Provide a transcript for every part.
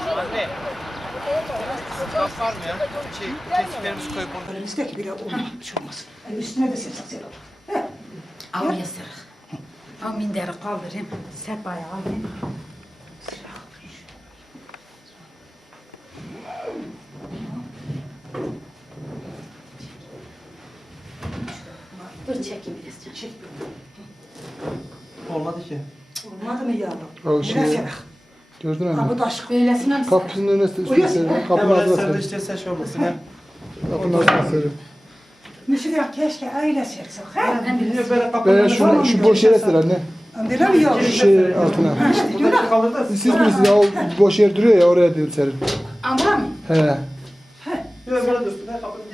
Anne. Laf var mı ya? Şey, kesiklerimizi koyup onu. Önümüzdeki bile olmamış olmasın. Yani üstüne de sepsak ser olur. Al yasırık. Al minderi kaldırayım. Sep ayağı alayım. Dur çekeyim biraz. Çek bir. Olmadı ki. Olmadı mı yavrum? O Nereye şey- serak? Gördün mü? Kapı taş. Böylesine mi? Kapısının önüne üstüne serin. Kapının sarılı serin. işte saç olmasın ha. Kapının altına serin. Müşriye keşke öyle sersek. Böyle kapının Ben şunu, şu boş yere ser anne. Mi yavrum? Şu şey altına. İşte diyor Burada da. kalır da. Siz bilirsiniz ya o boş yer duruyor ya oraya diyor serin. Ama mı? He. Yok böyle dursun ha kapının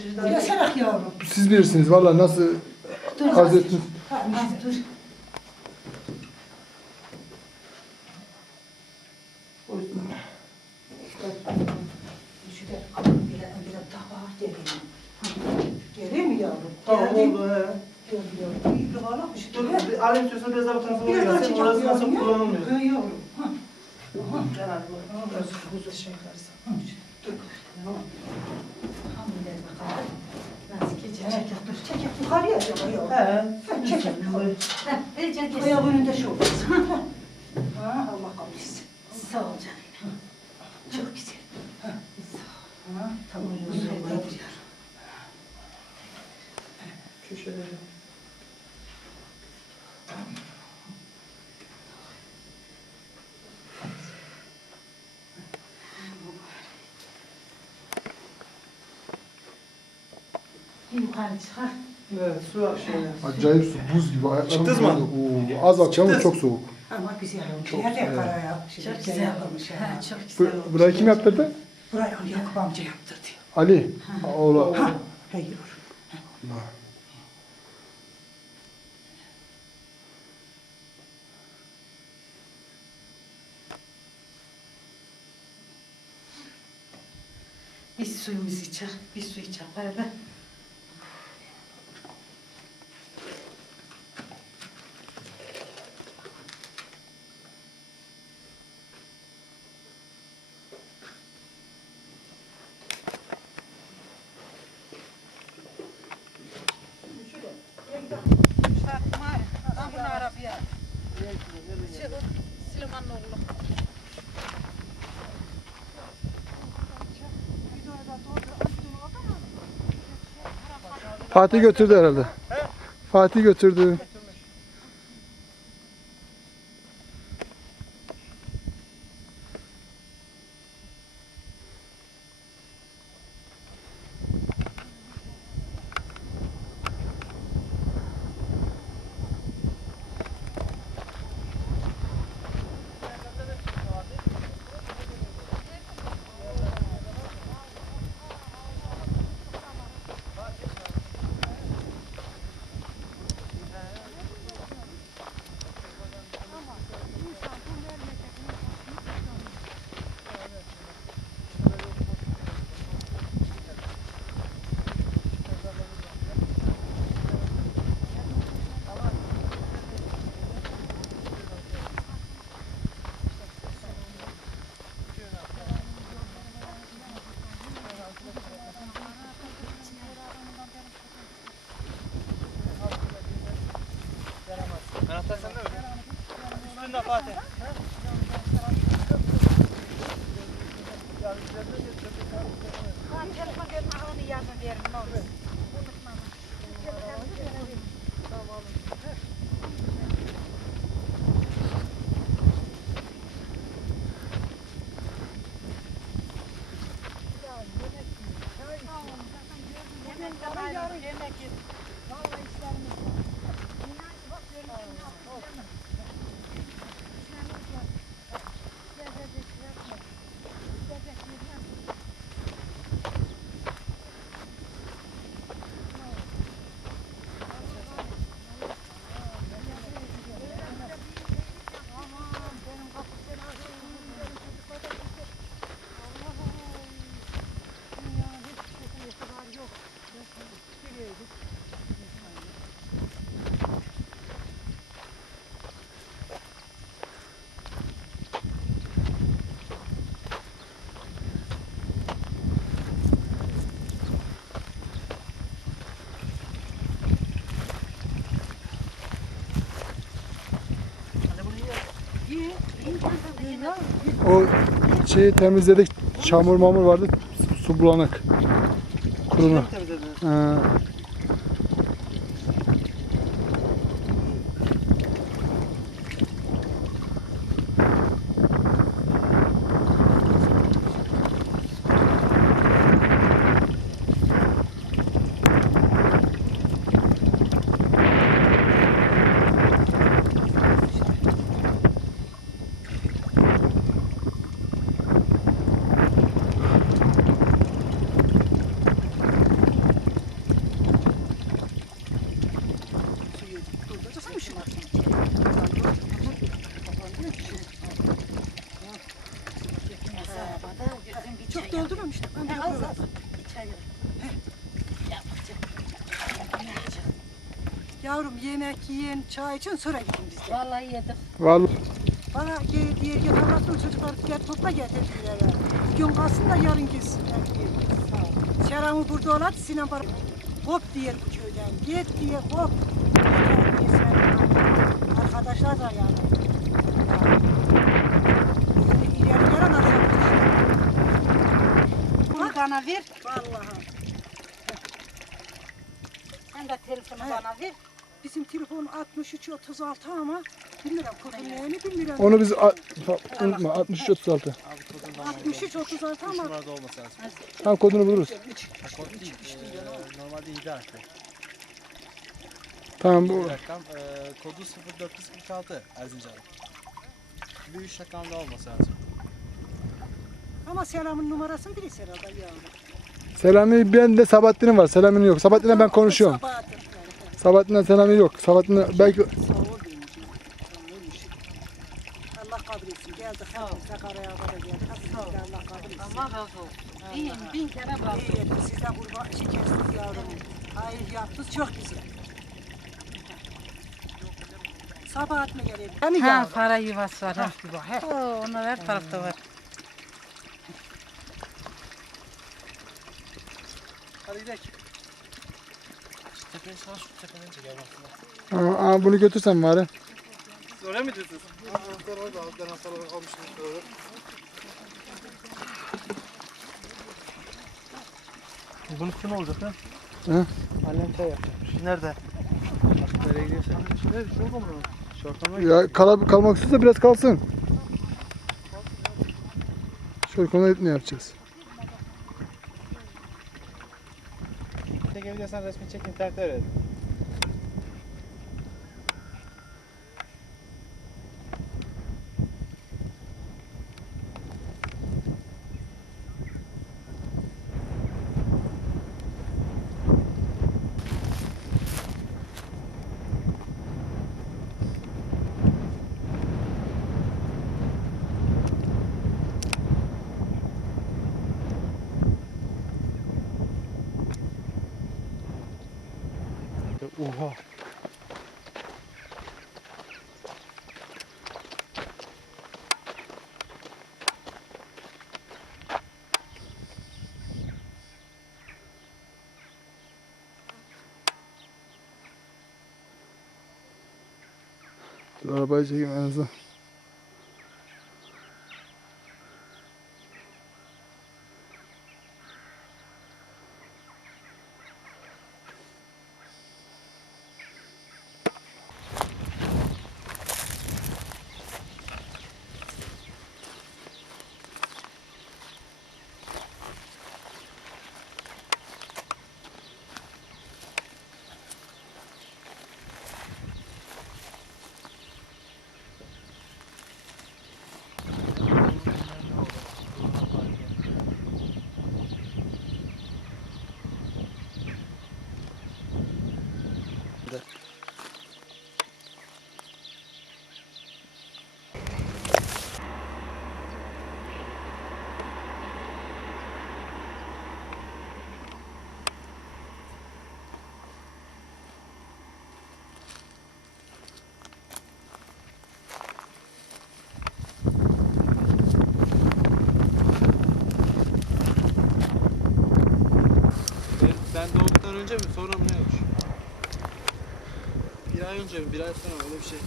yavrum. Siz bilirsiniz valla nasıl Dur. arz ettiniz. Ha, Dur. Müşriye kapının bile bile tabağa geliyor. Geliyor mu yavrum? Tamam Geldi. oldu he. Gel yavrum. İyi bir hala bir şey. Dur bir alayım istiyorsan biraz daha bu tarafa doğru Biraz daha gelsin. çek Orası nasıl yavrum ya. kullanılmıyor. Ha, yavrum. Ha. Gel abi. Biraz huzur şey karısı. Dur. Al minderi bakalım. Nasıl geçecek? Çek dur. Çek yukarıya acaba yavrum. He. Ha, Çek çek. Heh, iyice kes. Ayağı önünde şu olsun. Ha, Allah kabul etsin. Sağ ol canım. Çok güzel. Ha, tamam. Huzurla Huzurla duruyor. Köşede. Yukarı çıkar. Evet su akşamı. Acayip su buz gibi ayaklarım Çıktınız mı? Oo, az akşam ama çok soğuk. Ama güzel olmuş. Çok yer güzel. karaya. Çok güzel yapılmış olmuş. ya. Ha, çok Bu, güzel olmuş. burayı kim yaptırdı? Burayı onu Yakup amca yaptırdı. Ali. Oğlu. Ha, hayır. Allah. Biz suyumuzu içer, biz su içer beraber. Fatih götürdü herhalde. Fatih götürdü. Anahtar sende mi? Üstünde Fatih. O şeyi temizledik. Çamur mamur vardı. Su bulanık. Kurunu. Ee, yemek yiyin, çay için sonra gidin biz de. Vallahi yedik. Vallahi Bana diye diye git anlatsın çocuklar gel topla getirdiler. Gün kalsın da yarın gitsinler diye. Selamı burada olat Sinan bana hop diye bu köyden. Git diye hop. Arkadaşlar da yani. İleri gelen. Bunu bana ver. Vallahi. Sen de telefonu bana ver. Bizim telefon 63 36 ama bilmiyorum kodun neyini bilmiyorum. onu biz a- fa- unutma 63 36. Abi kodun da 63 36 3 ama numarada olması lazım. Tam kodunu buluruz. Ha, kod değil. Ee, normalde 7 harfli. Tamam bu. Bir rakam. E, kodu 0446 Erzincan. Bir 3 rakamda olması lazım. ama selamın numarasını bilirsin herhalde ya. Selami ben de Sabahattin'in var. Selami'nin yok. Sabahattin'le ben konuşuyorum. Sabahattin. Sabahattin'le Selami yok. Sabahattin'le belki. Allah kabul etsin. Geldik. Sakarya'ya kadar geldik. Allah kabul etsin. Allah razı olsun. Bin, bin kere razı olsun. Siz de kurban şey kestiniz yavrum. Hayır yaptınız. Çok güzel. Sabahat mı geliyor? Hani Ha para yuvası var ha. Oo, onlar her tarafta var. Hadi gidelim. Tepeye sağ şu tepeden çek baksana. Aa, aa, bunu götürsen bari. Siz oraya mı diyorsunuz? Anahtar orada. Alttan anahtar almıştım. Orada. Bunun kim olacak ha? Hı? Annem çay yapacakmış. Nerede? Nereye gidiyorsan? Nerede? Şu mu? Şu ortama Ya kal kalmak istiyorsa biraz kalsın. Şöyle konuda ne yapacağız? Çekebiliyorsan resmi çek internete verelim. Oha. Dur, arabayı çekeyim en azından. Ben, ben doğduktan önce mi sonra mı ne olmuş? Ay önce mi? Bir ay sonra öyle bir şey.